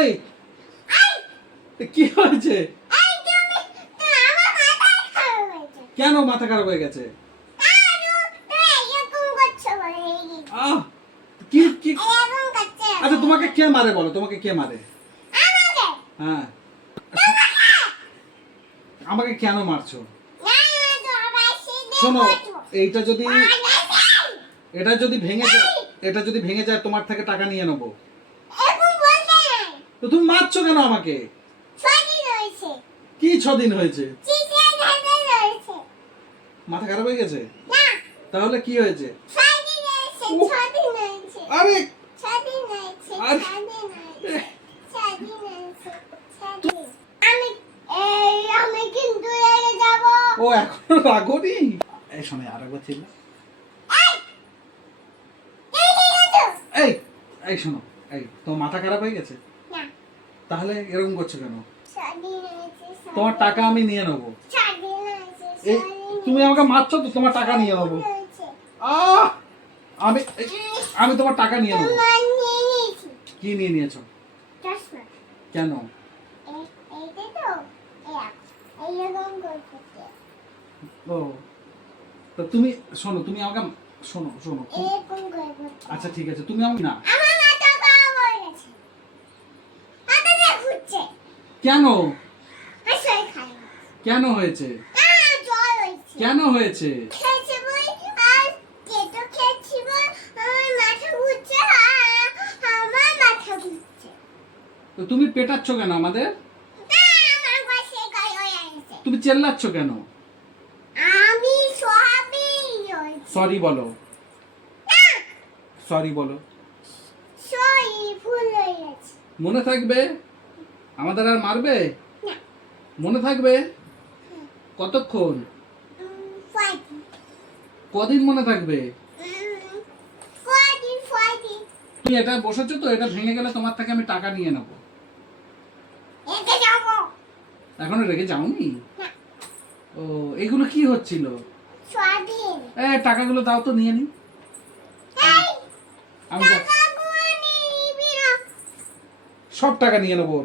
এই কি হয়েছে? কেন মাথা খারাপ হয়ে গেছে? আহ কি কি আচ্ছা তোমাকে কে মারে বলো, তোমাকে কে মারে? হ্যাঁ আমাকে কেন মারছো? শোনো, এইটা যদি এটা যদি ভেঙে যায়, এটা যদি ভেঙে যায় তোমার থেকে টাকা নিয়ে নেবো। তো তুমি মারছো কেন আমাকে? কি 6 দিন হয়েছে? মাথা খারাপ হয়ে গেছে? তাহলে কি হয়েছে? আরে ও এখনো রাগনি? এই শোনে আর একবার ছিল। এই এই শোনো, এই তোমার মাথা খারাপ হয়ে গেছে? তাহলে এরকম করছো কেন? তোমার টাকা আমি নিয়ে নেবো। এই তুমি আমাকে মারছো তো, তোমার টাকা নিয়ে নেবো। আমি আমি তোমার টাকা নিয়ে নেবো। কি নিয়ে নিয়েছো? কেন? ও তো তুমি শোনো, তুমি আমাকে শোনো শোনো আচ্ছা ঠিক আছে, তুমি আমাকে না। কেন? কেন হয়েছে? কেন হয়েছে? তো তুমি পেটাচ্ছ কেন আমাদের? তুমি চেল্লাচ্ছ কেন? সরি বলো, সরি বলো। মনে থাকবে? আমাদের আর মারবে? মনে থাকবে? কতক্ষণ? কদিন মনে থাকবে? তুমি এটা বসেছো তো, এটা ভেঙে গেলে তোমার থেকে আমি টাকা নিয়ে নেবো। এখনো রেখে যাওনি? ও এগুলো কি হচ্ছিল? টাকাগুলো দাও তো, নিয়ে নি। আমি সব টাকা নিয়ে নেবো।